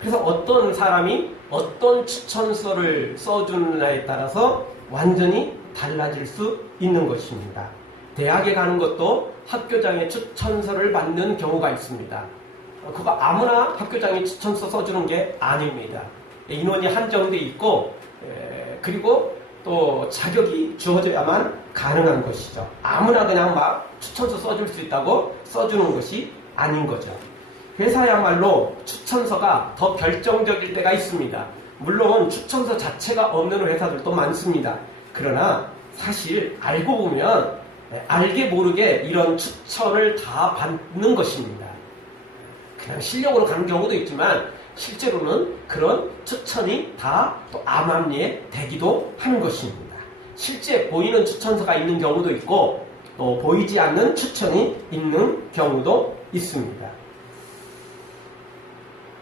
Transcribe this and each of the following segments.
그래서 어떤 사람이 어떤 추천서를 써주느냐에 따라서 완전히 달라질 수 있는 것입니다. 대학에 가는 것도 학교장의 추천서를 받는 경우가 있습니다. 그거 아무나 학교장이 추천서 써주는 게 아닙니다. 인원이 한정돼 있고 그리고 또 자격이 주어져야만 가능한 것이죠. 아무나 그냥 막 추천서 써줄 수 있다고 써주는 것이 아닌 거죠. 회사야말로 추천서가 더 결정적일 때가 있습니다. 물론 추천서 자체가 없는 회사들도 많습니다. 그러나 사실 알고 보면 알게 모르게 이런 추천을 다 받는 것입니다. 그냥 실력으로 가는 경우도 있지만 실제로는 그런 추천이 다 또 암암리에 되기도 하는 것입니다. 실제 보이는 추천서가 있는 경우도 있고 또 보이지 않는 추천이 있는 경우도 있습니다.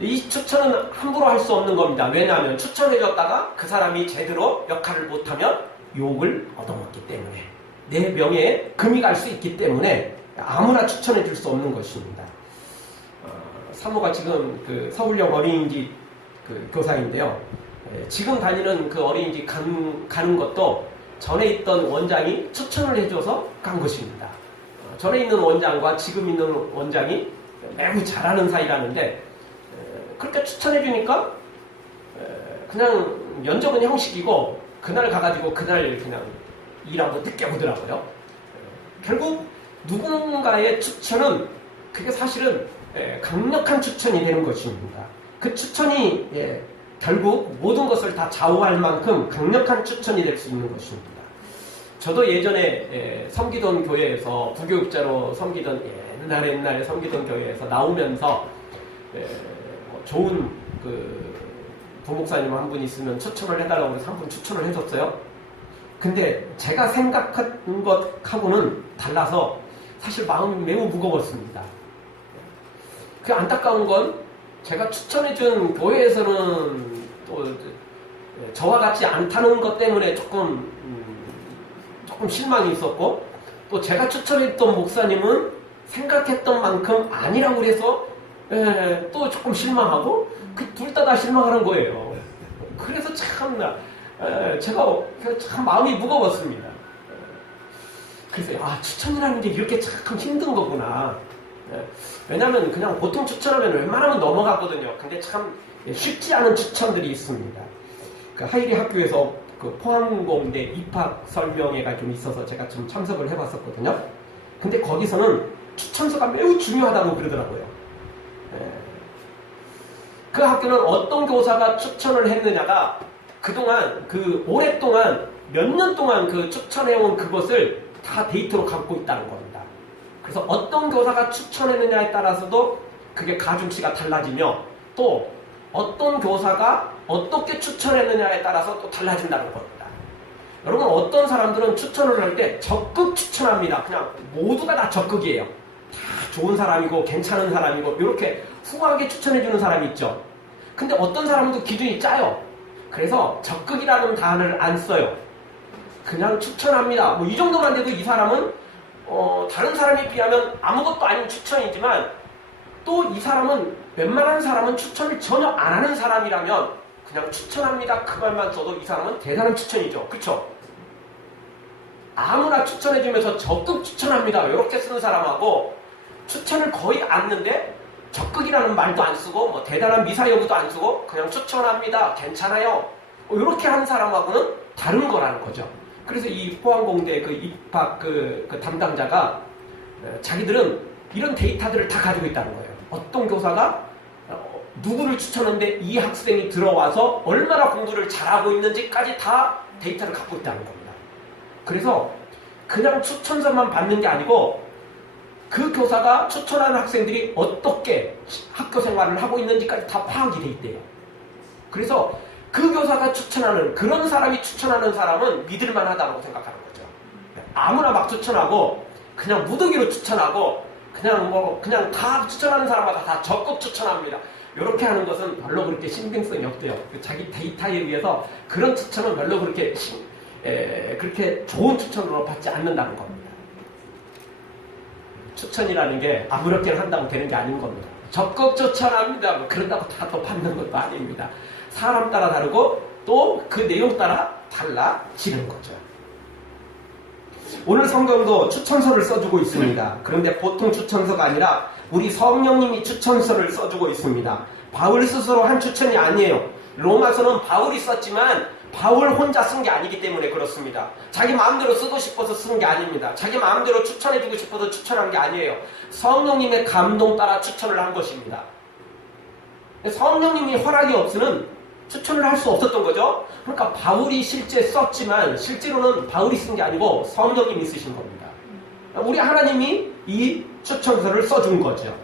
이 추천은 함부로 할 수 없는 겁니다. 왜냐하면 추천해줬다가 그 사람이 제대로 역할을 못하면 욕을 얻어먹기 때문에 내 명예에 금이 갈 수 있기 때문에 아무나 추천해 줄 수 없는 것입니다. 사모가 지금 그 서울역 어린이집 그 교사인데요. 지금 다니는 그 어린이집 가는 것도 전에 있던 원장이 추천을 해줘서 간 것입니다. 전에 있는 원장과 지금 있는 원장이 매우 잘하는 사이라는데 그렇게 추천해주니까 그냥 면접은 형식이고 그날 가가지고 그날 그냥 일하고 늦게 오더라고요. 결국 누군가의 추천은 그게 사실은 강력한 추천이 되는 것입니다. 그 추천이 결국 모든 것을 다 좌우할 만큼 강력한 추천이 될 수 있는 것입니다. 저도 예전에 섬기던 교회에서 부교육자로 섬기던 옛날에 섬기던 교회에서 나오면서 좋은 그 부목사님 한 분 있으면 추천을 해달라고 해서 한 분 추천을 해줬어요. 근데 제가 생각한 것하고는 달라서 사실 마음이 매우 무거웠습니다. 그 안타까운 건 제가 추천해준 교회에서는 또 저와 같지 않다는 것 때문에 조금 실망이 있었고 또 제가 추천했던 목사님은 생각했던 만큼 아니라고 해서 또 조금 실망하고 그 둘 다 실망하는 거예요. 그래서 참 제가 참 마음이 무거웠습니다. 그래서 추천이라는 게 이렇게 참 힘든 거구나. 왜냐하면 그냥 보통 추천하면 웬만하면 넘어가거든요. 근데 참 쉽지 않은 추천들이 있습니다. 그 하이리 학교에서 그 포항공대 입학 설명회가 좀 있어서 제가 좀 참석을 해봤었거든요. 근데 거기서는 추천서가 매우 중요하다고 그러더라고요. 그 학교는 어떤 교사가 추천을 했느냐가 그동안 오랫동안 몇 년 동안 그 추천해온 그것을 다 데이터로 갖고 있다는 겁니다. 그래서 어떤 교사가 추천했느냐에 따라서도 그게 가중치가 달라지며 또 어떤 교사가 어떻게 추천했느냐에 따라서 또 달라진다는 겁니다. 여러분 어떤 사람들은 추천을 할 때 적극 추천합니다. 그냥 모두가 다 적극이에요. 다 좋은 사람이고 괜찮은 사람이고 이렇게 후하게 추천해주는 사람이 있죠. 근데 어떤 사람은 또 기준이 짜요. 그래서 적극이라는 단어를 안 써요. 그냥 추천합니다. 뭐 이 정도만 돼도 이 사람은 다른 사람에 비하면 아무것도 아닌 추천이지만 또 이 사람은 웬만한 사람은 추천을 전혀 안 하는 사람이라면 그냥 추천합니다. 그 말만 써도 이 사람은 대단한 추천이죠. 그쵸? 아무나 추천해주면서 적극 추천합니다. 이렇게 쓰는 사람하고 추천을 거의 안 하는데 적극이라는 말도 안 쓰고 뭐 대단한 미사여구도 안 쓰고 그냥 추천합니다. 괜찮아요. 이렇게 하는 사람하고는 다른 거라는 거죠. 그래서 이 포항공대 그 입학 그 담당자가 자기들은 이런 데이터들을 다 가지고 있다는 거예요. 어떤 교사가 누구를 추천하는데 이 학생이 들어와서 얼마나 공부를 잘하고 있는지까지 다 데이터를 갖고 있다는 겁니다. 그래서 그냥 추천서만 받는 게 아니고 그 교사가 추천하는 학생들이 어떻게 학교 생활을 하고 있는지까지 다 파악이 돼 있대요. 그래서 그 교사가 추천하는 그런 사람이 추천하는 사람은 믿을만 하다고 생각하는 거죠. 아무나 막 추천하고 그냥 무더기로 추천하고 그냥 다 추천하는 사람마다 다 적극 추천합니다. 이렇게 하는 것은 별로 그렇게 신빙성이 없대요. 자기 데이터에 의해서 그런 추천은 별로 그렇게 좋은 추천으로 받지 않는다는 겁니다. 추천이라는 게 아무렇게나 한다고 되는 게 아닌 겁니다. 적극 추천합니다. 뭐 그런다고 다 또 받는 것도 아닙니다. 사람 따라 다르고 또 그 내용 따라 달라지는 거죠. 오늘 성경도 추천서를 써주고 있습니다. 그런데 보통 추천서가 아니라 우리 성령님이 추천서를 써주고 있습니다. 바울 스스로 한 추천이 아니에요. 로마서는 바울이 썼지만 바울 혼자 쓴 게 아니기 때문에 그렇습니다. 자기 마음대로 쓰고 싶어서 쓴 게 아닙니다. 자기 마음대로 추천해주고 싶어서 추천한 게 아니에요. 성령님의 감동 따라 추천을 한 것입니다. 성령님이 허락이 없으면 추천을 할 수 없었던 거죠. 그러니까 바울이 실제 썼지만 실제로는 바울이 쓴 게 아니고 성령님이 쓰신 겁니다. 우리 하나님이 이 추천서를 써준 거죠.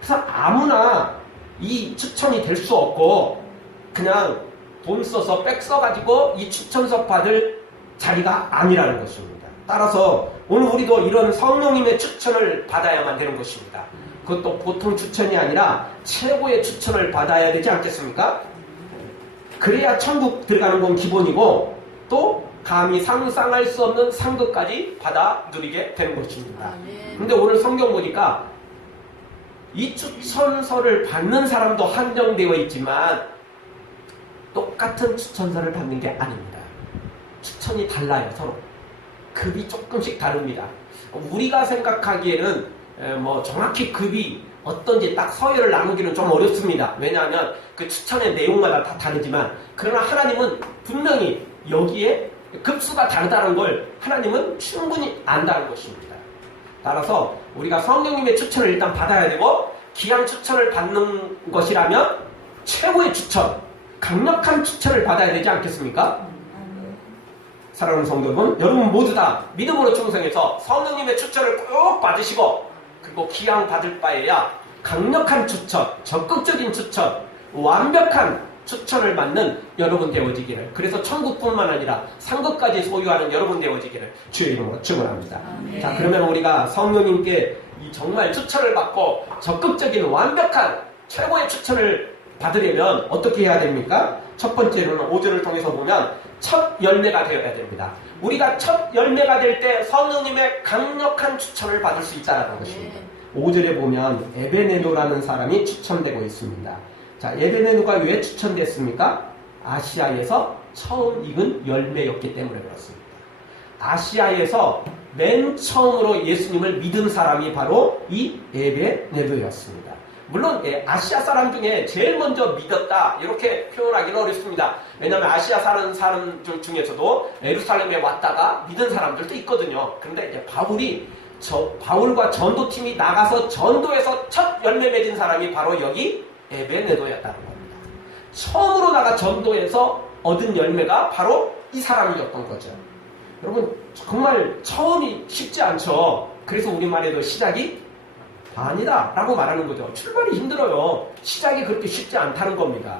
그래서 아무나 이 추천이 될 수 없고 그냥 돈 써서 백 써가지고 이 추천서 받을 자리가 아니라는 것입니다. 따라서 오늘 우리도 이런 성령님의 추천을 받아야만 되는 것입니다. 그것도 보통 추천이 아니라 최고의 추천을 받아야 되지 않겠습니까? 그래야 천국 들어가는 건 기본이고 또 감히 상상할 수 없는 상급까지 받아 누리게 되는 것입니다. 근데 오늘 성경 보니까 이 추천서를 받는 사람도 한정되어 있지만 똑같은 추천서를 받는 게 아닙니다. 추천이 달라요, 서로. 급이 조금씩 다릅니다. 우리가 생각하기에는 뭐 정확히 급이 어떤지 딱 서열을 나누기는 좀 어렵습니다. 왜냐하면 그 추천의 내용마다 다 다르지만 그러나 하나님은 분명히 여기에 급수가 다르다는 걸 하나님은 충분히 안다는 것입니다. 따라서 우리가 성령님의 추천을 일단 받아야 되고 귀한 추천을 받는 것이라면 최고의 추천, 강력한 추천을 받아야 되지 않겠습니까? 사랑하는 성도 여러분 모두 다 믿음으로 충성해서 성령님의 추천을 꼭 받으시고 그리고 기왕 받을 바에야 강력한 추천, 적극적인 추천, 완벽한 추천을 받는 여러분 되어지기를, 그래서 천국뿐만 아니라 상급까지 소유하는 여러분 되어지기를 주의 이름으로 축원합니다. 자, 그러면 우리가 성령님께 이 정말 추천을 받고 적극적인 완벽한 최고의 추천을 받으려면 어떻게 해야 됩니까? 첫 번째로는 5절을 통해서 보면 첫 열매가 되어야 됩니다. 우리가 첫 열매가 될 때 성령님의 강력한 추천을 받을 수 있다는 것입니다. 5절에 보면 에베네노라는 사람이 추천되고 있습니다. 자, 에베네노가 왜 추천됐습니까? 아시아에서 처음 익은 열매였기 때문에 그렇습니다. 아시아에서 맨 처음으로 예수님을 믿은 사람이 바로 이 에베네노였습니다. 물론 아시아 사람 중에 제일 먼저 믿었다 이렇게 표현하기는 어렵습니다. 왜냐하면 아시아 사는 사람들 중에서도 예루살렘에 왔다가 믿은 사람들도 있거든요. 그런데 이제 바울과 전도팀이 나가서 전도에서 첫 열매 맺은 사람이 바로 여기 에베네도였다는 겁니다. 처음으로 나가 전도에서 얻은 열매가 바로 이 사람이었던 거죠. 여러분 정말 처음이 쉽지 않죠. 그래서 우리말에도 시작이 반이다 라고 말하는 거죠. 출발이 힘들어요. 시작이 그렇게 쉽지 않다는 겁니다.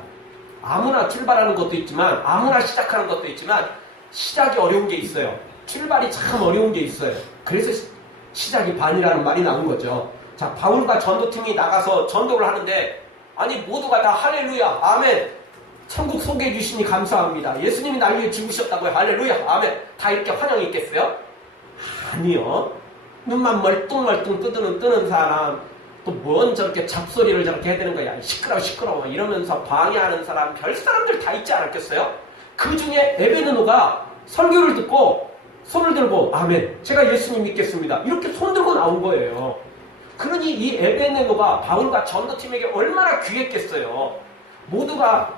아무나 출발하는 것도 있지만 아무나 시작하는 것도 있지만 시작이 어려운 게 있어요. 출발이 참 어려운 게 있어요. 그래서 시작이 반이라는 말이 나온 거죠. 자, 바울과 전도팀이 나가서 전도를 하는데 아니 모두가 다 할렐루야 아멘 천국 소개해 주시니 감사합니다. 예수님이 날 위해 죽으셨다고요. 할렐루야 아멘 다 이렇게 환영했겠어요? 아니요. 눈만 멀뚱멀뚱 뜨는 사람, 또 뭔 저렇게 잡소리를 저렇게 해야 되는 거야. 시끄러워 이러면서 방해하는 사람, 별 사람들 다 있지 않았겠어요? 그 중에 에베네노가 설교를 듣고 손을 들고 아멘 제가 예수님 믿겠습니다 이렇게 손 들고 나온 거예요. 그러니 이 에베네노가 바울과 전도팀에게 얼마나 귀했겠어요. 모두가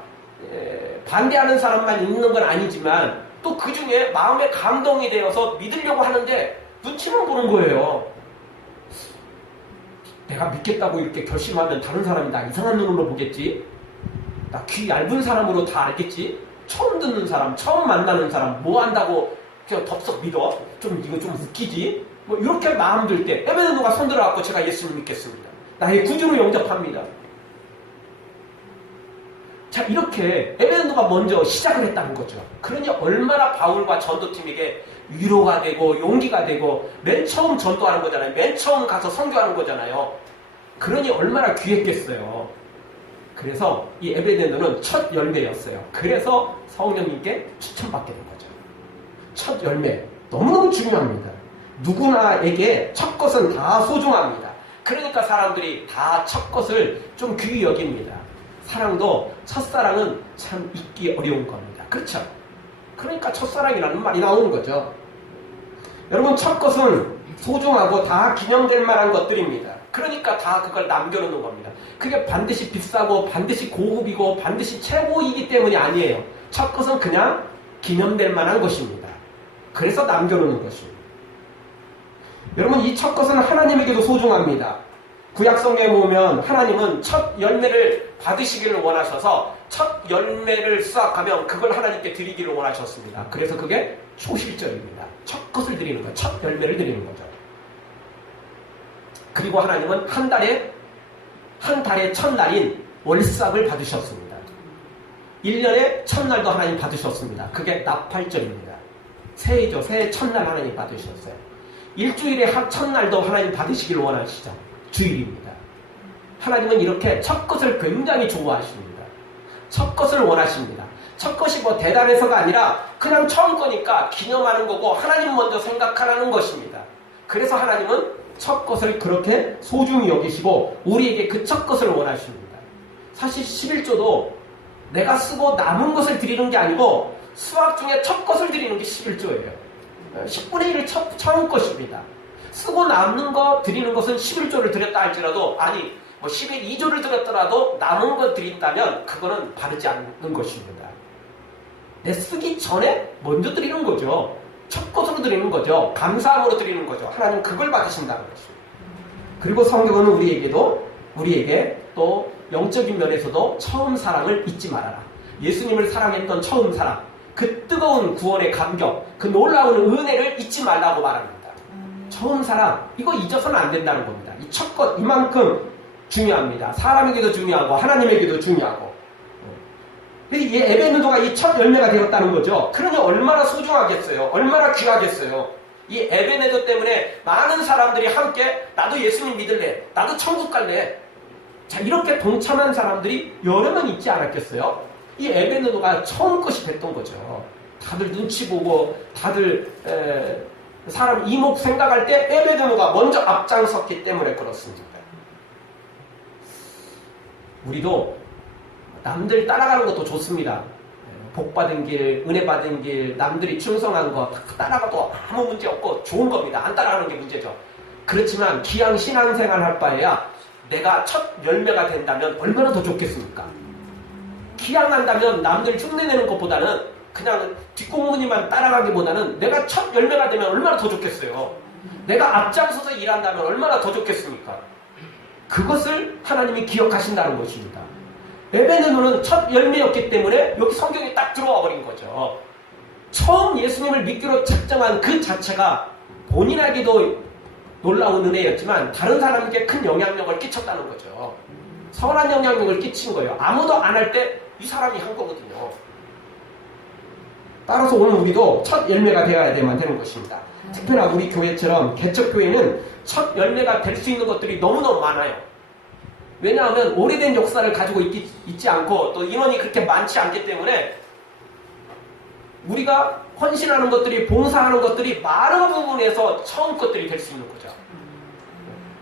반대하는 사람만 있는 건 아니지만 또 그 중에 마음에 감동이 되어서 믿으려고 하는데 눈치만 보는 거예요. 내가 믿겠다고 이렇게 결심하면 다른 사람이 나 이상한 눈으로 보겠지. 나 귀 얇은 사람으로 다 알겠지. 처음 듣는 사람, 처음 만나는 사람 뭐 한다고 그냥 덥석 믿어? 이거 좀 웃기지? 뭐 이렇게 마음 들 때 에베네노가 손들어갖고 제가 예수님 믿겠습니다. 나의 구주로 영접합니다. 자, 이렇게 에베네노가 먼저 시작을 했다는 거죠. 그러니 얼마나 바울과 전도팀에게 위로가 되고 용기가 되고 맨 처음 전도하는 거잖아요. 맨 처음 가서 선교하는 거잖아요. 그러니 얼마나 귀했겠어요. 그래서 이 에베네노는 첫 열매였어요. 그래서 성령님께 추천받게 된 거죠. 첫 열매 너무너무 중요합니다. 누구나에게 첫 것은 다 소중합니다. 그러니까 사람들이 다 첫 것을 좀 귀히 여깁니다. 사랑도 첫사랑은 참 잊기 어려운 겁니다. 그렇죠? 그러니까 첫사랑이라는 말이 나오는 거죠. 여러분, 첫 것은 소중하고 다 기념될 만한 것들입니다. 그러니까 다 그걸 남겨놓는 겁니다. 그게 반드시 비싸고 반드시 고급이고 반드시 최고이기 때문이 아니에요. 첫 것은 그냥 기념될 만한 것입니다. 그래서 남겨놓는 것입니다. 여러분, 이 첫 것은 하나님에게도 소중합니다. 구약성경에 보면 하나님은 첫 열매를 받으시기를 원하셔서 첫 열매를 수확하면 그걸 하나님께 드리기를 원하셨습니다. 그래서 그게 초실절입니다. 첫 것을 드리는 것, 첫 열매를 드리는 거죠. 그리고 하나님은 한 달의 첫날인 월삭을 받으셨습니다. 1년의 첫날도 하나님 받으셨습니다. 그게 나팔절입니다. 새해죠. 새해 첫날 하나님 받으셨어요. 일주일의 첫날도 하나님 받으시기를 원하시죠. 주일입니다. 하나님은 이렇게 첫 것을 굉장히 좋아하십니다. 첫 것을 원하십니다. 첫 것이 뭐 대단해서가 아니라 그냥 처음 거니까 기념하는 거고 하나님 먼저 생각하라는 것입니다. 그래서 하나님은 첫 것을 그렇게 소중히 여기시고 우리에게 그 첫 것을 원하십니다. 사실 11조도 내가 쓰고 남은 것을 드리는 게 아니고 수확 중에 첫 것을 드리는 게 11조예요. 10분의 1을 처음 것입니다. 쓰고 남는 거 드리는 것은 11조를 드렸다 할지라도, 아니 뭐 12조를 드렸더라도 남은 거 드린다면 그거는 바르지 않는 것입니다. 내 쓰기 전에 먼저 드리는 거죠. 첫 것으로 드리는 거죠. 감사함으로 드리는 거죠. 하나님 그걸 받으신다는 것입니다. 그리고 성경은 우리에게 또 영적인 면에서도 처음 사랑을 잊지 말아라. 예수님을 사랑했던 처음 사랑, 그 뜨거운 구원의 감격, 그 놀라운 은혜를 잊지 말라고 말합니다. 처음 사랑, 이거 잊어서는 안 된다는 겁니다. 이 첫 것, 이만큼 중요합니다. 사람에게도 중요하고 하나님에게도 중요하고. 이 에베누도가 이 첫 열매가 되었다는 거죠. 그러니 얼마나 소중하겠어요. 얼마나 귀하겠어요. 이 에베네도 때문에 많은 사람들이 함께 나도 예수님 믿을래, 나도 천국 갈래, 자, 이렇게 동참한 사람들이 여러 명 있지 않았겠어요? 이 에베네도가 처음 것이 됐던 거죠. 다들 눈치 보고 다들 사람 이목 생각할 때 에베네도가 먼저 앞장섰기 때문에 그렇습니다. 우리도 남들 따라가는 것도 좋습니다. 복 받은 길, 은혜 받은 길, 남들이 충성한 거 따라가도 아무 문제 없고 좋은 겁니다. 안 따라가는 게 문제죠. 그렇지만 기왕 신앙생활 할 바에야 내가 첫 열매가 된다면 얼마나 더 좋겠습니까? 기왕 한다면 남들 흉내내는 것보다는 그냥 뒷공무니만 따라가기보다는 내가 첫 열매가 되면 얼마나 더 좋겠어요. 내가 앞장서서 일한다면 얼마나 더 좋겠습니까? 그것을 하나님이 기억하신다는 것입니다. 에베네노는 첫 열매였기 때문에 여기 성경에 딱 들어와 버린 거죠. 처음 예수님을 믿기로 작정한 그 자체가 본인에게도 놀라운 은혜였지만 다른 사람에게 큰 영향력을 끼쳤다는 거죠. 선한 영향력을 끼친 거예요. 아무도 안 할 때 이 사람이 한 거거든요. 따라서 오늘 우리도 첫 열매가 되어야만 되는 것입니다. 특히나 우리 교회처럼 개척교회는 첫 열매가 될 수 있는 것들이 너무너무 많아요. 왜냐하면 오래된 역사를 가지고 있지 않고 또 인원이 그렇게 많지 않기 때문에 우리가 헌신하는 것들이, 봉사하는 것들이 많은 부분에서 처음 것들이 될 수 있는 거죠.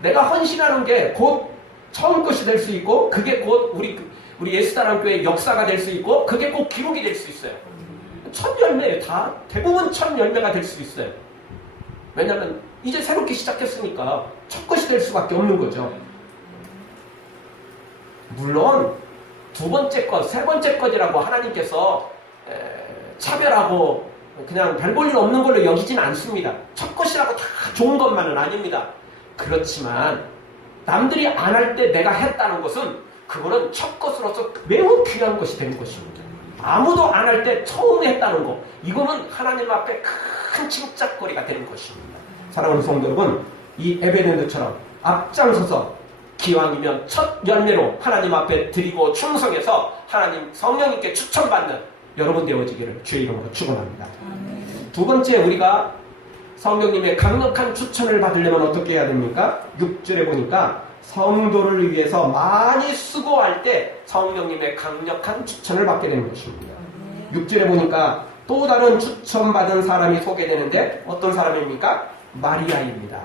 내가 헌신하는 게 곧 처음 것이 될 수 있고 그게 곧 우리 예수사랑교회의 역사가 될 수 있고 그게 꼭 기록이 될 수 있어요. 첫 열매예요. 다 대부분 첫 열매가 될 수 있어요. 왜냐하면 이제 새롭게 시작했으니까 첫 것이 될 수밖에 없는 거죠. 물론 두 번째 것, 세 번째 것이라고 하나님께서 차별하고 그냥 별 볼 일 없는 걸로 여기진 않습니다. 첫 것이라고 다 좋은 것만은 아닙니다. 그렇지만 남들이 안 할 때 내가 했다는 것은 그거는 첫 것으로서 매우 귀한 것이 되는 것입니다. 아무도 안 할 때 처음 했다는 것, 이거는 하나님 앞에 큰 칭찬거리가 되는 것입니다. 사랑하는 성도 여러분, 이 에베네도처럼 앞장서서 기왕이면 첫 열매로 하나님 앞에 드리고 충성해서 하나님 성령님께 추천받는 여러분 되어지기를 주의 이름으로 축원합니다. 두 번째, 우리가 성령님의 강력한 추천을 받으려면 어떻게 해야 됩니까? 6절에 보니까 성도를 위해서 많이 수고할 때 성령님의 강력한 추천을 받게 되는 것입니다. 6절에 보니까 또 다른 추천받은 사람이 소개되는데 어떤 사람입니까? 마리아입니다.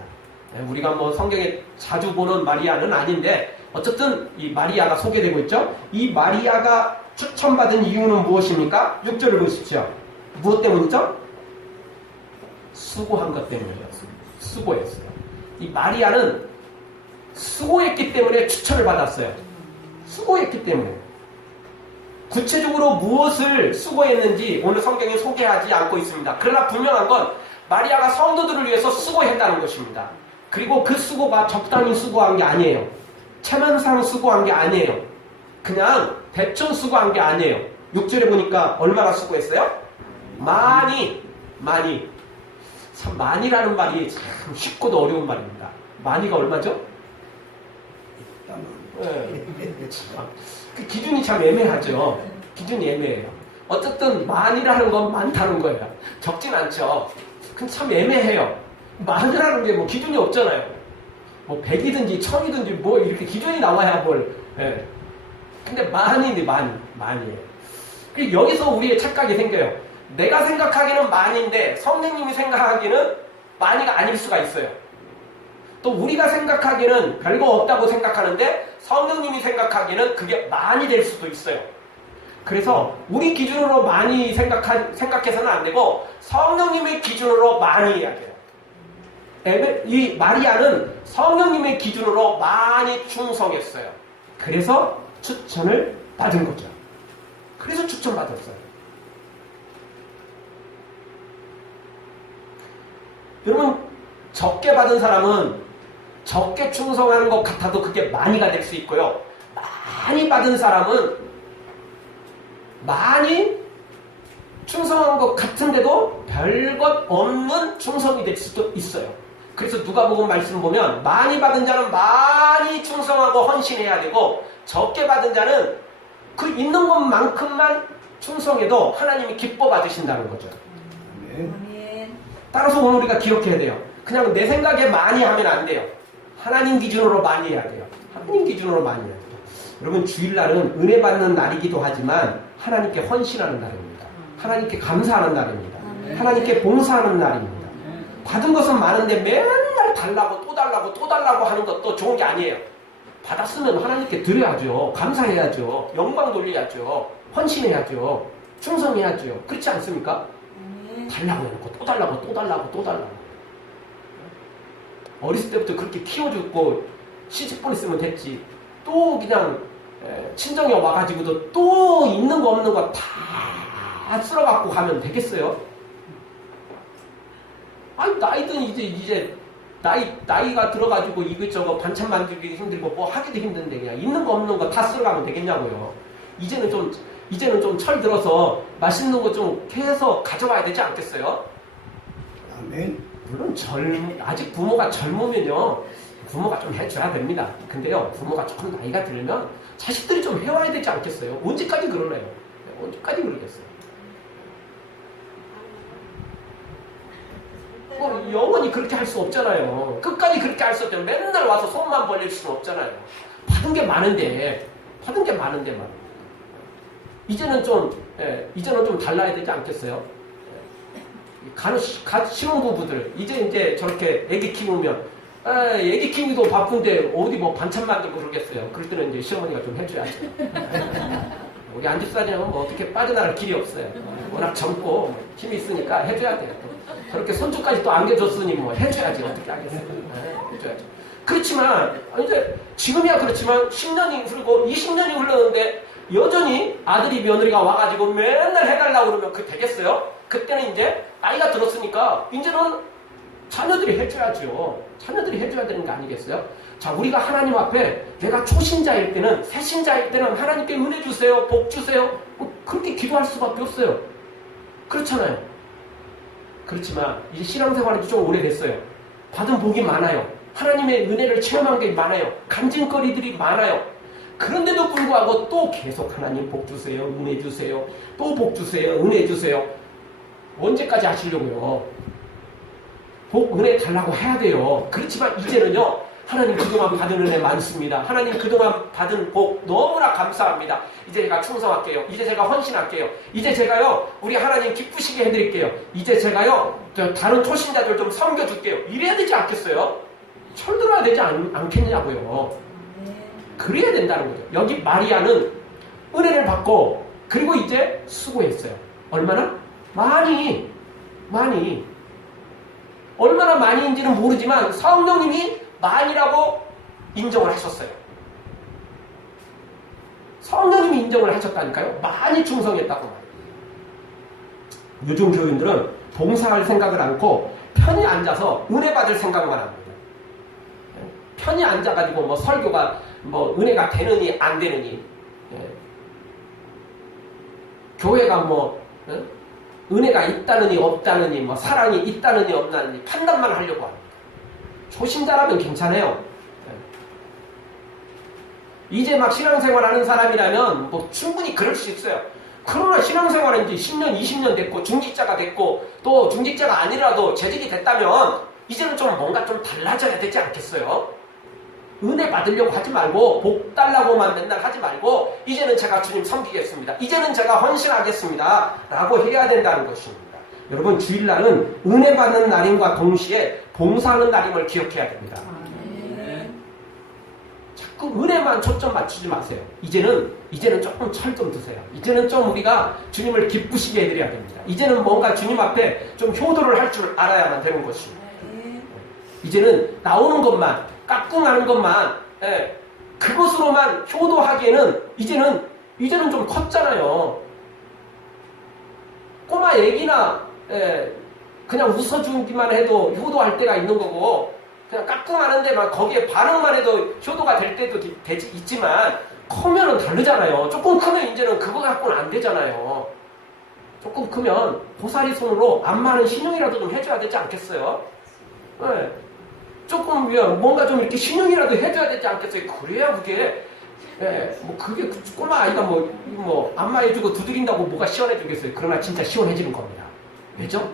우리가 뭐 성경에 자주 보는 마리아는 아닌데 어쨌든 이 마리아가 소개되고 있죠. 이 마리아가 추천받은 이유는 무엇입니까? 6절을 보십시오. 무엇 때문이죠? 수고한 것 때문이었어요. 수고했어요. 이 마리아는 수고했기 때문에 추천을 받았어요. 수고했기 때문에. 구체적으로 무엇을 수고했는지 오늘 성경에 소개하지 않고 있습니다. 그러나 분명한 건 마리아가 성도들을 위해서 수고했다는 것입니다. 그리고 그 수고가 적당히 수고한 게 아니에요. 체면상 수고한 게 아니에요. 그냥 대충 수고한 게 아니에요. 6절에 보니까 얼마나 수고했어요? 많이. 참 많이라는 말이 참 쉽고도 어려운 말입니다. 많이가 얼마죠? 네. 그 기준이 참 애매하죠. 기준이 애매해요. 어쨌든 많이라는 건 많다는 거예요. 적진 않죠. 근데 참 애매해요. 많이라는 게 뭐 기준이 없잖아요. 뭐 100이든지 1000이든지 뭐 이렇게 기준이 나와야 뭘. 예. 근데 많이인데 많이에요. 그리고 여기서 우리의 착각이 생겨요. 내가 생각하기는 많이인데 성령님이 생각하기는 많이가 아닐 수가 있어요. 또 우리가 생각하기는 별거 없다고 생각하는데 성령님이 생각하기는 그게 많이 될 수도 있어요. 그래서 우리 기준으로 많이 생각해서는 안 되고 성령님의 기준으로 많이 해야 돼요. 이 마리아는 성령님의 기준으로 많이 충성했어요. 그래서 추천을 받은 거죠. 그래서 추천받았어요. 여러분, 적게 받은 사람은 적게 충성하는 것 같아도 그게 많이가 될 수 있고요. 많이 받은 사람은 많이 충성한 것 같은데도 별것 없는 충성이 될 수도 있어요. 그래서 누가복음 말씀 보면 많이 받은 자는 많이 충성하고 헌신해야 되고 적게 받은 자는 그 있는 것만큼만 충성해도 하나님이 기뻐 받으신다는 거죠. 아멘. 따라서 오늘 우리가 기억해야 돼요. 그냥 내 생각에 많이 하면 안 돼요. 하나님 기준으로 많이 해야 돼요. 하나님 기준으로 많이 해야 돼요. 여러분, 주일날은 은혜 받는 날이기도 하지만 하나님께 헌신하는 날입니다. 하나님께 감사하는 날입니다. 하나님께 봉사하는 날입니다. 받은 것은 많은데 맨날 달라고 또 달라고 또 달라고 하는 것도 좋은 게 아니에요. 받았으면 하나님께 드려야죠. 감사해야죠. 영광 돌려야죠. 헌신해야죠. 충성해야죠. 그렇지 않습니까? 달라고 해놓고 또 달라고 또 달라고 또 달라고. 어렸을 때부터 그렇게 키워주고 시집보내 쓰면 됐지. 또 그냥 친정에 와가지고도 또 있는 거 없는 거 다 쓸어갖고 가면 되겠어요? 아니, 나이든 이제 나이가 들어가지고 이것저것 반찬 만들기 힘들고 뭐 하기도 힘든데 그냥 있는 거 없는 거 다 쓸어가면 되겠냐고요. 이제는 좀 철 들어서 맛있는 거 좀 해서 가져와야 되지 않겠어요? 아멘. 물론 아직 부모가 젊으면요 부모가 좀 해줘야 됩니다. 근데요 부모가 조금 나이가 들면 자식들이 좀 해와야 되지 않겠어요? 언제까지 그러나요? 언제까지 그러겠어요? 영원히 그렇게 할 수 없잖아요. 끝까지 그렇게 할 수 없잖아요. 맨날 와서 손만 벌릴 수는 없잖아요. 받은 게 많은데 말이에요. 이제는 좀 달라야 되지 않겠어요? 신혼부부들 이제 저렇게 애기 키우면 애기 키우기도 바쁜데 어디 뭐 반찬 만들고 그러겠어요. 그럴 때는 이제 시어머니가 좀 해줘야죠. 우리 안집사님은 뭐 어떻게 빠져나갈 길이 없어요. 워낙 젊고 힘이 있으니까 해줘야 돼요. 저렇게 손주까지 또 안겨줬으니 뭐 해줘야지. 어떻게 하겠어요. 해줘야죠. 그렇지만 이제 지금이야 그렇지만 10년이 흐르고 20년이 흘렀는데 여전히 아들이 며느리가 와가지고 맨날 해달라고 그러면 그 되겠어요? 그때는 이제 나이가 들었으니까 이제는 자녀들이 해줘야죠. 자녀들이 해줘야 되는 거 아니겠어요? 자, 우리가 하나님 앞에 내가 초신자일 때는 새신자일 때는 하나님께 은혜 주세요. 복 주세요. 그렇게 기도할 수밖에 없어요. 그렇잖아요. 그렇지만 이제 신앙생활이 좀 오래됐어요. 받은 복이 많아요. 하나님의 은혜를 체험한 게 많아요. 간증거리들이 많아요. 그런데도 불구하고 또 계속 하나님 복 주세요. 은혜 주세요. 또 복 주세요. 은혜 주세요. 언제까지 하시려고요? 복, 은혜 달라고 해야 돼요. 그렇지만 이제는요. 하나님 그동안 받은 은혜 많습니다. 하나님 그동안 받은 복 너무나 감사합니다. 이제 제가 충성할게요. 이제 제가 헌신할게요. 이제 제가요. 우리 하나님 기쁘시게 해드릴게요. 이제 제가요. 다른 초신자들 좀 섬겨줄게요. 이래야 되지 않겠어요? 철들어야 되지 않겠냐고요. 그래야 된다는 거죠. 여기 마리아는 은혜를 받고 그리고 이제 수고했어요. 얼마나? 많이. 얼마나 많이인지는 모르지만 성령님이 많이라고 인정을 하셨어요. 성령님이 인정을 하셨다니까요. 많이 충성했다고 말해요. 요즘 교인들은 봉사할 생각을 않고 편히 앉아서 은혜 받을 생각만 합니다. 편히 앉아가지고 뭐 설교가 뭐 은혜가 되느니 안 되느니, 교회가 뭐 은혜가 있다느니 없다느니, 뭐 사랑이 있다느니 없다느니 판단만 하려고 합니다. 초신자라면 괜찮아요. 이제 막 신앙생활하는 사람이라면 뭐 충분히 그럴 수 있어요. 그러나 신앙생활은 이제 10년, 20년 됐고 중직자가 됐고 또 중직자가 아니라도 재직이 됐다면 이제는 좀 뭔가 좀 달라져야 되지 않겠어요? 은혜 받으려고 하지 말고 복 달라고만 맨날 하지 말고 이제는 제가 주님 섬기겠습니다. 이제는 제가 헌신하겠습니다. 라고 해야 된다는 것입니다. 여러분 주일날은 은혜 받는 날임과 동시에 봉사하는 날임을 기억해야 됩니다. 자꾸 은혜만 초점 맞추지 마세요. 이제는 조금 철 좀 드세요. 이제는 좀 우리가 주님을 기쁘시게 해드려야 됩니다. 이제는 뭔가 주님 앞에 좀 효도를 할 줄 알아야만 되는 것입니다. 이제는 나오는 것만 까꿍하는 것만 그것으로만 효도하기에는 이제는 좀 컸잖아요. 꼬마 애기나 그냥 웃어주기만 해도 효도할 때가 있는 거고 그냥 까꿍하는데 막 거기에 반응만 해도 효도가 될 때도 있지만 크면은 다르잖아요. 조금 크면 이제는 그거 갖고는 안 되잖아요. 조금 크면 고사리 손으로 안 많은 신용이라도 좀 해줘야 되지 않겠어요? 조금 뭔가 좀 이렇게 신용이라도 해줘야 되지 않겠어요? 그래야 그게 뭐 그게 꼬마 아이가 뭐 안마해주고 두드린다고 뭐가 시원해지겠어요? 그러나 진짜 시원해지는 겁니다. 왜죠?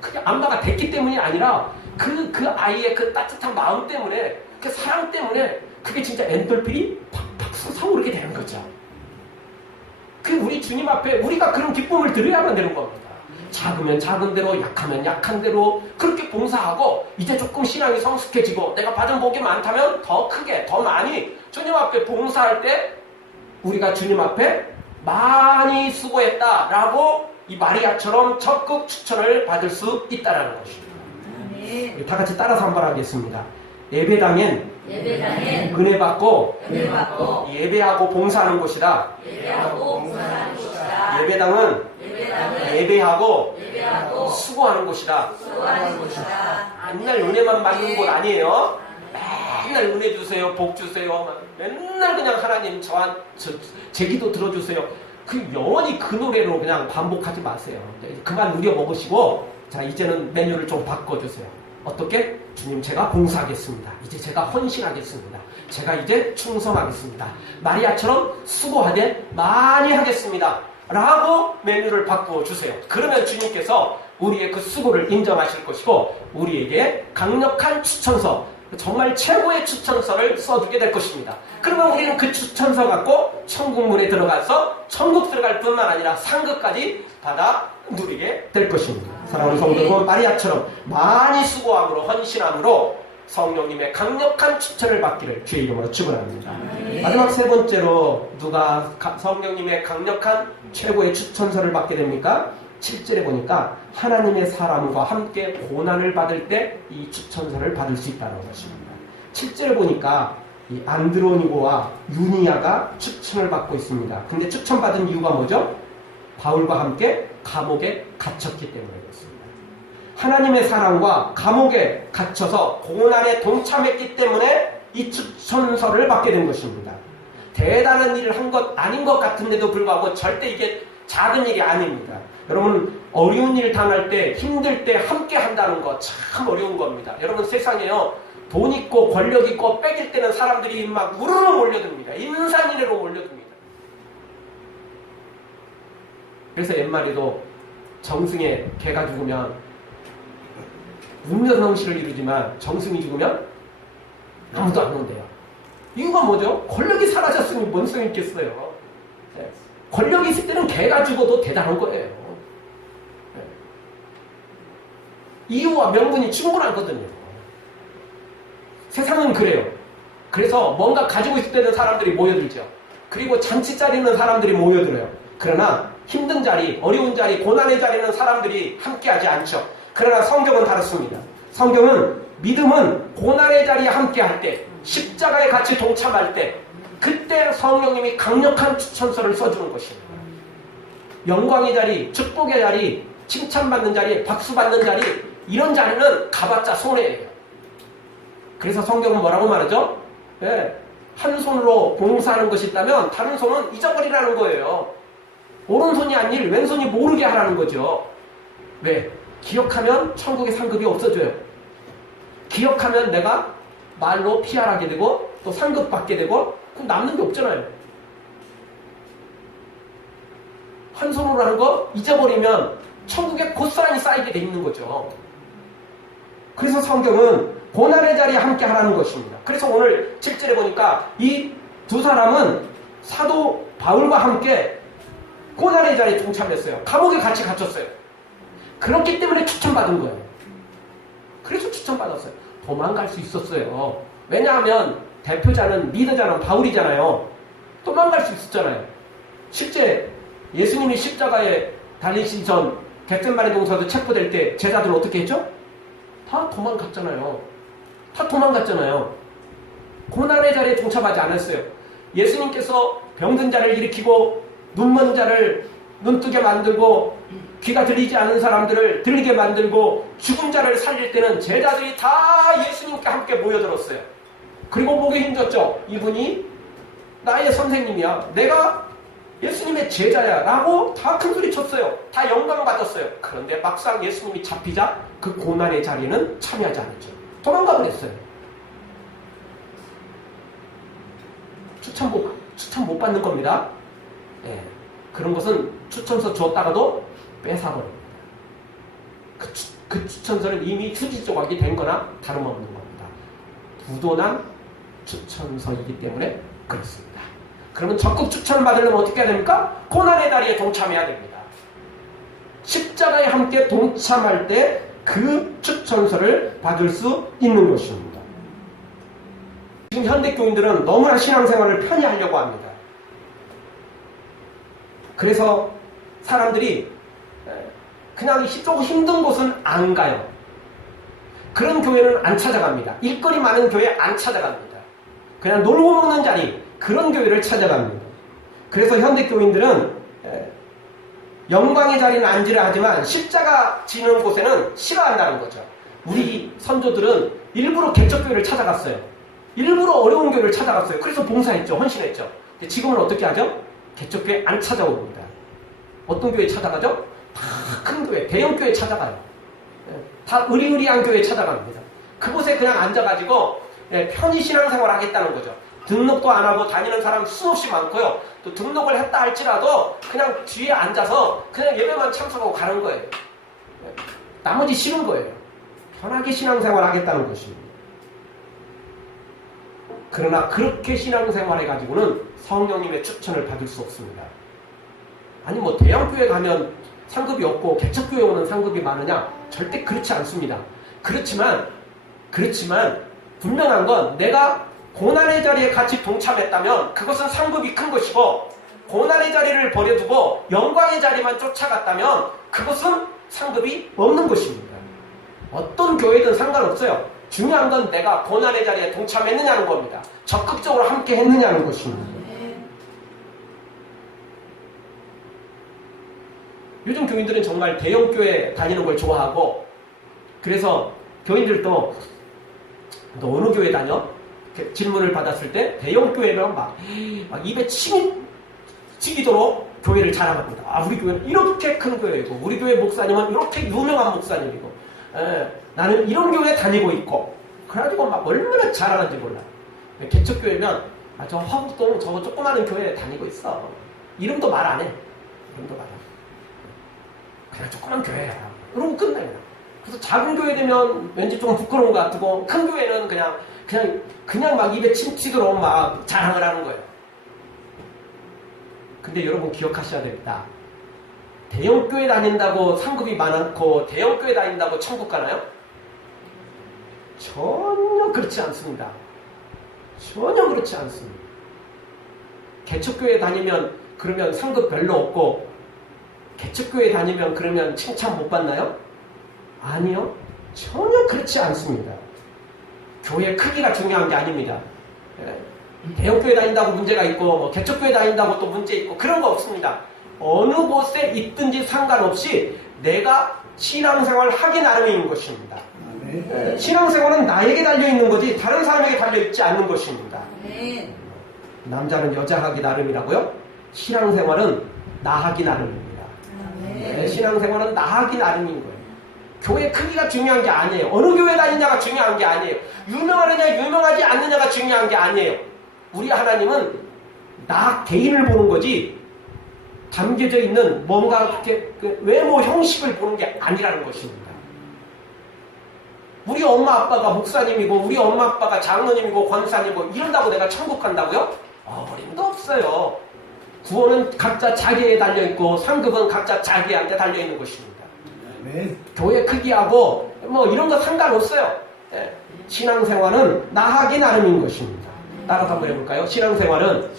그게 안마가 됐기 때문이 아니라 그 아이의 그 따뜻한 마음 때문에 그 사랑 때문에 그게 진짜 엔돌핀이 팍팍 솟아오르게 되는 거죠. 그 우리 주님 앞에 우리가 그런 기쁨을 드려야만 되는 겁니다. 작으면 작은 대로, 약하면 약한 대로 그렇게 봉사하고 이제 조금 신앙이 성숙해지고 내가 받은 복이 많다면 더 크게, 더 많이 주님 앞에 봉사할 때 우리가 주님 앞에 많이 수고했다라고 이 마리아처럼 적극 추천을 받을 수 있다는 것입니다. 우리 다 같이 따라서 한번 하겠습니다. 예배당엔 은혜 받고 예배하고 봉사하는 곳이다. 예배당은 예배하고 수고하는 곳이다. 맨날 은혜만 받는 곳 아니에요. 맨날 은혜 주세요, 복 주세요. 맨날 그냥 하나님 제 기도 들어주세요. 그 영원히 그 노래로 그냥 반복하지 마세요. 그만 우려 먹으시고 자 이제는 메뉴를 좀 바꿔주세요. 어떻게? 주님 제가 봉사하겠습니다. 이제 제가 헌신하겠습니다. 제가 이제 충성하겠습니다. 마리아처럼 수고하되 많이 하겠습니다. 라고 메뉴를 바꿔주세요. 그러면 주님께서 우리의 그 수고를 인정하실 것이고 우리에게 강력한 추천서, 정말 최고의 추천서를 써주게 될 것입니다. 그러면 우리는 그 추천서 갖고 천국문에 들어가서 천국 들어갈 뿐만 아니라 상급까지 받아 누리게 될 것입니다. 사랑하는 성도 여러분, 마리아처럼 많이 수고함으로 헌신함으로 성령님의 강력한 추천을 받기를 주의 이름으로 축원합니다. 마지막 세 번째로 누가 성령님의 강력한 최고의 추천서를 받게 됩니까? 7절에 보니까 하나님의 사람과 함께 고난을 받을 때 이 추천서를 받을 수 있다는 것입니다. 7절에 보니까 이 안드로니고와 유니아가 추천을 받고 있습니다. 근데 추천받은 이유가 뭐죠? 바울과 함께 감옥에 갇혔기 때문에 그렇습니다. 하나님의 사랑과 감옥에 갇혀서 고난에 동참했기 때문에 이 추천서를 받게 된 것입니다. 대단한 일을 한 것 아닌 것 같은데도 불구하고 절대 이게 작은 일이 아닙니다. 여러분 어려운 일 당할 때 힘들 때 함께 한다는 거 참 어려운 겁니다. 여러분 세상에요 돈 있고 권력 있고 뺏길 때는 사람들이 막 우르르 몰려듭니다. 인산인해로 몰려듭니다. 그래서 옛말에도 정승에 개가 죽으면 운명성실을 이루지만 정승이 죽으면 아무도 안 온대요. 이유가 뭐죠? 권력이 사라졌으니 뭔 소용이 있겠어요. 권력이 있을 때는 개가 죽어도 대단한 거예요. 이유와 명분이 충분하거든요. 세상은 그래요. 그래서 뭔가 가지고 있을 때는 사람들이 모여들죠. 그리고 잔치 자리는 사람들이 모여들어요. 그러나 힘든 자리, 어려운 자리, 고난의 자리는 사람들이 함께하지 않죠. 그러나 성경은 다릅니다. 성경은 믿음은 고난의 자리에 함께할 때, 십자가에 같이 동참할 때, 그때 성령님이 강력한 추천서를 써주는 것입니다. 영광의 자리, 축복의 자리, 칭찬받는 자리, 박수받는 자리, 이런 자리는 가봤자 손해예요. 그래서 성경은 뭐라고 말하죠? 예, 한 손으로 봉사하는 것이 있다면 다른 손은 잊어버리라는 거예요. 오른손이 아닌 왼손이 모르게 하라는 거죠. 왜? 기억하면 천국의 상급이 없어져요. 기억하면 내가 말로 피할하게 되고 또 상급 받게 되고 그럼 남는 게 없잖아요. 한 손으로 하는 거 잊어버리면 천국에 고스란히 쌓이게 돼 있는 거죠. 그래서 성경은 고난의 자리에 함께 하라는 것입니다. 그래서 오늘 7절에 보니까 이 두 사람은 사도 바울과 함께 고난의 자리에 동참했어요. 감옥에 같이 갇혔어요. 그렇기 때문에 추천받은 거예요. 그래서 추천받았어요. 도망갈 수 있었어요. 왜냐하면 대표자는 리더자는 바울이잖아요. 도망갈 수 있었잖아요. 실제 예수님이 십자가에 달리시기 전 겟세마네 동산에서 체포될 때 제자들 어떻게 했죠? 다 도망갔잖아요. 다 도망갔잖아요. 고난의 자리에 동참하지 않았어요. 예수님께서 병든 자를 일으키고 눈먼 자를 눈뜨게 만들고 귀가 들리지 않은 사람들을 들리게 만들고 죽은 자를 살릴 때는 제자들이 다 예수님께 함께 모여들었어요. 그리고 목에 힘줬죠. 이분이 나의 선생님이야. 내가 예수님의 제자야 라고 다 큰소리 쳤어요. 다 영광 받았어요. 그런데 막상 예수님이 잡히자 그 고난의 자리는 참여하지 않았죠. 도망가 버렸어요. 추천 못 받는 겁니다. 예, 그런 것은 추천서 줬다가도 뺏어버립니다. 그 추천서는 이미 휴지 조각이 된 거나 다름없는 겁니다. 부도난 추천서이기 때문에 그렇습니다. 그러면 적극 추천을 받으려면 어떻게 해야 됩니까? 고난의 자리에 동참해야 됩니다. 십자가에 함께 동참할 때 그 추천서를 받을 수 있는 것입니다. 지금 현대 교인들은 너무나 신앙생활을 편히 하려고 합니다. 그래서 사람들이 그냥 조금 힘든 곳은 안 가요. 그런 교회는 안 찾아갑니다. 일거리 많은 교회 안 찾아갑니다. 그냥 놀고 먹는 자리, 그런 교회를 찾아갑니다. 그래서 현대 교인들은 영광의 자리는 앉으려 하지만 십자가 지는 곳에는 싫어한다는 거죠. 우리 선조들은 일부러 개척교회를 찾아갔어요. 일부러 어려운 교회를 찾아갔어요. 그래서 봉사했죠. 헌신했죠. 근데 지금은 어떻게 하죠? 개척교회 안 찾아옵니다. 어떤 교회 찾아가죠? 다 큰 교회, 대형 교회 찾아가요. 다 의리의리한 교회 찾아갑니다. 그곳에 그냥 앉아가지고 편히 신앙생활 하겠다는 거죠. 등록도 안 하고 다니는 사람 수없이 많고요. 또 등록을 했다 할지라도 그냥 뒤에 앉아서 그냥 예배만 참석하고 가는 거예요. 나머지 싫은 거예요. 편하게 신앙생활 하겠다는 것입니다. 그러나 그렇게 신앙생활 해가지고는 성령님의 추천을 받을 수 없습니다. 아니 뭐 대형교회 가면 상급이 없고 개척교회 오는 상급이 많으냐? 절대 그렇지 않습니다. 그렇지만 분명한 건 내가 고난의 자리에 같이 동참했다면 그것은 상급이 큰 것이고, 고난의 자리를 버려두고 영광의 자리만 쫓아갔다면 그것은 상급이 없는 것입니다. 어떤 교회든 상관없어요. 중요한 건 내가 고난의 자리에 동참했느냐는 겁니다. 적극적으로 함께 했느냐는 것입니다. 요즘 교인들은 정말 대형교회 다니는 걸 좋아하고, 그래서 교인들도 너 어느 교회 다녀? 이렇게 질문을 받았을 때 대형교회면 막 입에 치기도록 교회를 자랑합니다. 아, 우리 교회는 이렇게 큰 교회이고 우리 교회 목사님은 이렇게 유명한 목사님이고 나는 이런 교회 다니고 있고, 그래가지고 막 얼마나 잘하는지 몰라. 개척교회면 저 화북동 저거 조그마한 교회에 다니고 있어. 이름도 말 안 해. 이름도 말 안 해. 그냥 조그만 교회야. 이러고 끝나요. 그래서 작은 교회 되면 왠지 좀 부끄러운 것 같고, 큰 교회는 그냥 막 입에 침 튀도록 막 자랑을 하는 거예요. 근데 여러분 기억하셔야 됩니다. 대형교회 다닌다고 상급이 많고 대형교회 다닌다고 천국 가나요? 전혀 그렇지 않습니다. 전혀 그렇지 않습니다. 개척교회 다니면 그러면 상급 별로 없고 개척교회 다니면 그러면 칭찬 못 받나요? 아니요. 전혀 그렇지 않습니다. 교회 크기가 중요한 게 아닙니다. 대형교회 다닌다고 문제가 있고 뭐 개척교회 다닌다고 또 문제 있고 그런 거 없습니다. 어느 곳에 있든지 상관없이 내가 신앙생활 하기 나름인 것입니다. 아멘. 신앙생활은 나에게 달려있는 거지 다른 사람에게 달려있지 않는 것입니다. 아멘. 남자는 여자 하기 나름이라고요? 신앙생활은 나 하기 나름입니다. 아멘. 신앙생활은 나 하기 나름인 거예요. 교회 크기가 중요한 게 아니에요. 어느 교회 다니냐가 중요한 게 아니에요. 유명하느냐 유명하지 않느냐가 중요한 게 아니에요. 우리 하나님은 나 개인을 보는 거지 담겨져 있는 뭔가 그렇게 외모 형식을 보는 게 아니라는 것입니다. 우리 엄마 아빠가 목사님이고 우리 엄마 아빠가 장로님이고 권사님이고 이런다고 내가 천국 간다고요? 어림도 없어요. 구원은 각자 자기에 달려있고 상급은 각자 자기한테 달려있는 것입니다. 아멘. 교회 크기하고 뭐 이런 거 상관없어요. 신앙생활은 나 하기 나름인 것입니다. 따라서 한번 해볼까요? 신앙생활은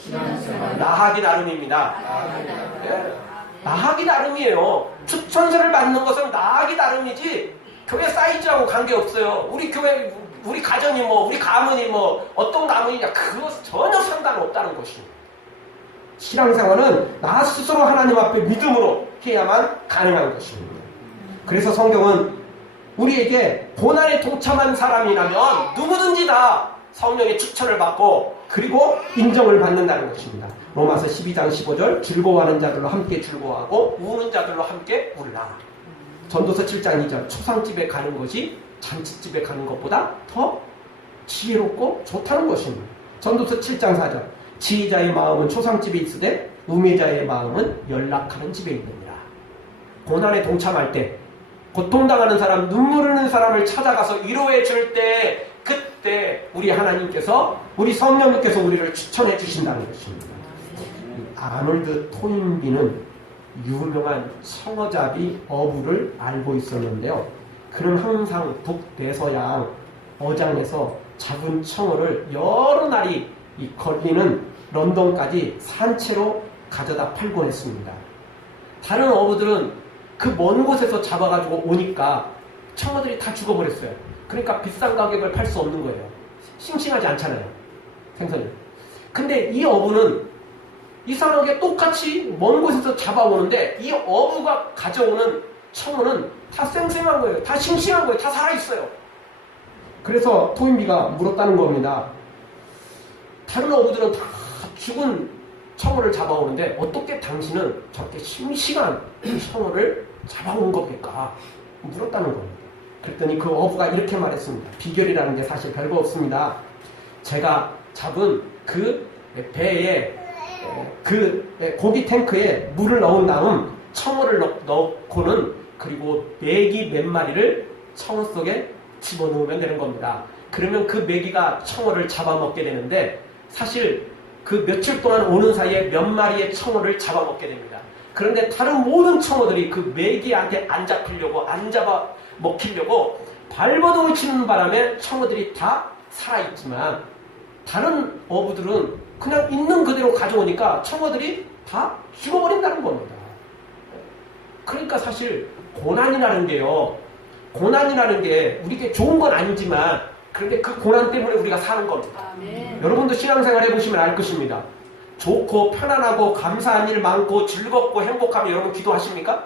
나 하기 나름입니다. 나 하기 나름이에요. 추천서를 받는 것은 나 하기 나름이지 교회 사이즈하고 관계없어요. 우리 교회, 우리 가정이 뭐, 우리 가문이 뭐, 어떤 가문이냐, 그것 전혀 상관없다는 것입니다. 신앙생활은 나 스스로 하나님 앞에 믿음으로 해야만 가능한 것입니다. 그래서 성경은 우리에게 고난에 동참한 사람이라면 누구든지 다 성령의 추천을 받고 그리고 인정을 받는다는 것입니다. 로마서 12장 15절 즐거워하는 자들로 함께 즐거워하고 우는 자들로 함께 울라. 전도서 7장 2절 초상집에 가는 것이 잔치집에 가는 것보다 더 지혜롭고 좋다는 것입니다. 전도서 7장 4절 지혜자의 마음은 초상집에 있으되 우매자의 마음은 연락하는 집에 있느니라. 고난에 동참할 때 고통당하는 사람, 눈물 흘리는 사람을 찾아가서 위로해 줄 때 그때 우리 하나님께서 우리 성령님께서 우리를 추천해 주신다는 것입니다. 아놀드 토인비는 유명한 청어잡이 어부를 알고 있었는데요. 그는 항상 북대서양 어장에서 잡은 청어를 여러 날이 걸리는 런던까지 산채로 가져다 팔곤 했습니다. 다른 어부들은 그 먼 곳에서 잡아가지고 오니까 청어들이 다 죽어버렸어요. 그러니까 비싼 가격을 팔 수 없는 거예요. 싱싱하지 않잖아요. 생선이. 근데 이 어부는 이상하게 똑같이 먼 곳에서 잡아오는데 이 어부가 가져오는 청어는 다 쌩쌩한 거예요. 다 싱싱한 거예요. 다 살아있어요. 그래서 토인비가 물었다는 겁니다. 다른 어부들은 다 죽은 청어를 잡아오는데 어떻게 당신은 저렇게 싱싱한 청어를 잡아온 겁니까? 물었다는 겁니다. 그랬더니 그 어부가 이렇게 말했습니다. 비결이라는 게 사실 별거 없습니다. 제가 잡은 그 배에 그 고기 탱크에 물을 넣은 다음 청어를 넣고는 그리고 메기 몇 마리를 청어 속에 집어넣으면 되는 겁니다. 그러면 그 메기가 청어를 잡아먹게 되는데 사실 그 며칠 동안 오는 사이에 몇 마리의 청어를 잡아먹게 됩니다. 그런데 다른 모든 청어들이 그 메기한테 안 잡히려고 안 잡아 먹히려고 발버둥을 치는 바람에 청어들이 다 살아있지만 다른 어부들은 그냥 있는 그대로 가져오니까 청어들이 다 죽어버린다는 겁니다. 그러니까 사실 고난이라는 게요. 고난이라는 게 우리에게 좋은 건 아니지만 그런데 그 고난 때문에 우리가 사는 겁니다. 아멘. 여러분도 신앙생활 해보시면 알 것입니다. 좋고 편안하고 감사한 일 많고 즐겁고 행복하면 여러분 기도하십니까?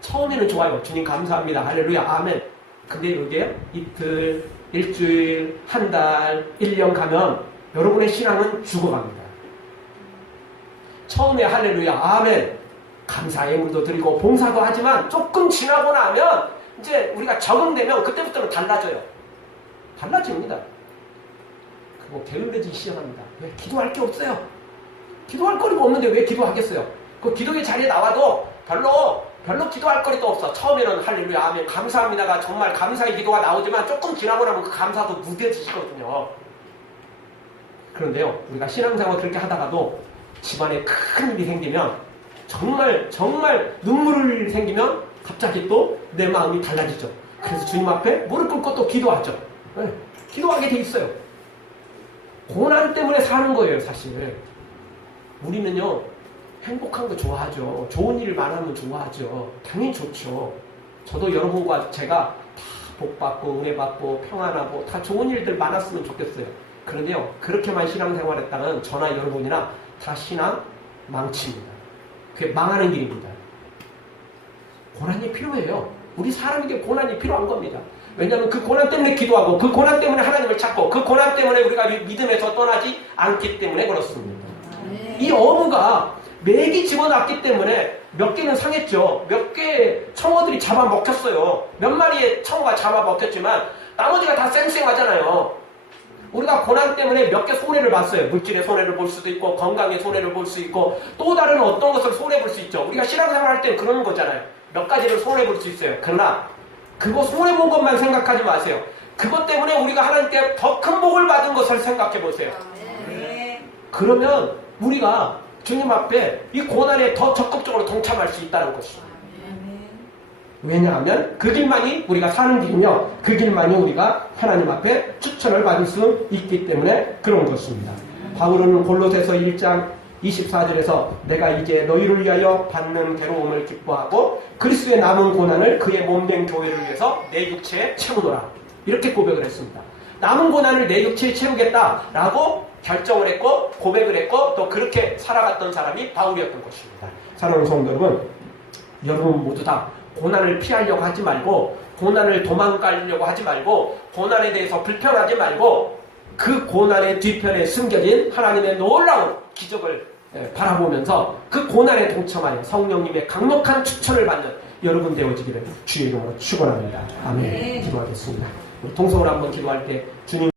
처음에는 좋아요. 주님 감사합니다. 할렐루야. 아멘. 근데 이게 이틀, 일주일, 한 달, 1년 가면 여러분의 신앙은 죽어갑니다. 처음에 할렐루야. 아멘. 감사의 예물도 드리고 봉사도 하지만 조금 지나고 나면 이제 우리가 적응되면 그때부터는 달라져요. 달라집니다. 그리고 게을러지기 시작합니다. 왜? 기도할 게 없어요. 기도할 거리가 없는데 왜 기도하겠어요? 그 기도의 자리에 나와도 별로 기도할 거리도 없어. 처음에는 할렐루야 아멘 감사합니다가 정말 감사의 기도가 나오지만 조금 지나고 나면 그 감사도 무뎌지시거든요. 그런데요, 우리가 신앙생활 그렇게 하다가도 집안에 큰 일이 생기면 정말 눈물이 생기면 갑자기 또 내 마음이 달라지죠. 그래서 주님 앞에 무릎 꿇고 또 기도하죠. 네, 기도하게 돼 있어요. 고난 때문에 사는 거예요, 사실. 우리는요, 행복한 거 좋아하죠. 좋은 일 많으면 좋아하죠. 당연히 좋죠. 저도 여러분과 제가 다 복받고, 은혜받고, 평안하고, 다 좋은 일들 많았으면 좋겠어요. 그런데요, 그렇게만 신앙생활했다면 저나 여러분이나 다 신앙 망칩니다. 그게 망하는 길입니다. 고난이 필요해요. 우리 사람에게 고난이 필요한 겁니다. 왜냐하면 그 고난 때문에 기도하고 그 고난 때문에 하나님을 찾고 그 고난 때문에 우리가 믿음에서 떠나지 않기 때문에 그렇습니다. 이 어부가 맥이 집어놨기 때문에 몇 개는 상했죠. 몇 개의 청어들이 잡아먹혔어요. 몇 마리의 청어가 잡아먹혔지만 나머지가 다 쌩쌩하잖아요. 우리가 고난 때문에 몇 개 손해를 봤어요. 물질의 손해를 볼 수도 있고 건강의 손해를 볼 수 있고 또 다른 어떤 것을 손해볼 수 있죠. 우리가 신앙생활 할 때는 그러는 거잖아요. 몇 가지를 손해볼 수 있어요. 그러나 그거 손해본 것만 생각하지 마세요. 그것 때문에 우리가 하나님께 더 큰 복을 받은 것을 생각해 보세요. 그러면 우리가 주님 앞에 이 고난에 더 적극적으로 동참할 수 있다는 것입니다. 왜냐하면 그 길만이 우리가 사는 길이며 그 길만이 우리가 하나님 앞에 추천을 받을 수 있기 때문에 그런 것입니다. 바울은 골로새서 1장 24절에서 내가 이제 너희를 위하여 받는 괴로움을 기뻐하고 그리스도의 남은 고난을 그의 몸된 교회를 위해서 내 육체에 채우노라. 이렇게 고백을 했습니다. 남은 고난을 내 육체에 채우겠다라고 결정을 했고 고백을 했고 또 그렇게 살아갔던 사람이 바울이었던 것입니다. 사랑하는 성도 여러분, 여러분 모두 다 고난을 피하려고 하지 말고 고난을 도망가려고 하지 말고 고난에 대해서 불평하지 말고 그 고난의 뒤편에 숨겨진 하나님의 놀라운 기적을 바라보면서 그 고난에 동참하여 성령님의 강력한 추천을 받는 여러분 되어지기를 주의 이름으로 축원합니다. 아멘. 기도하겠습니다. 우리 통성으로 한번 기도할 때 주님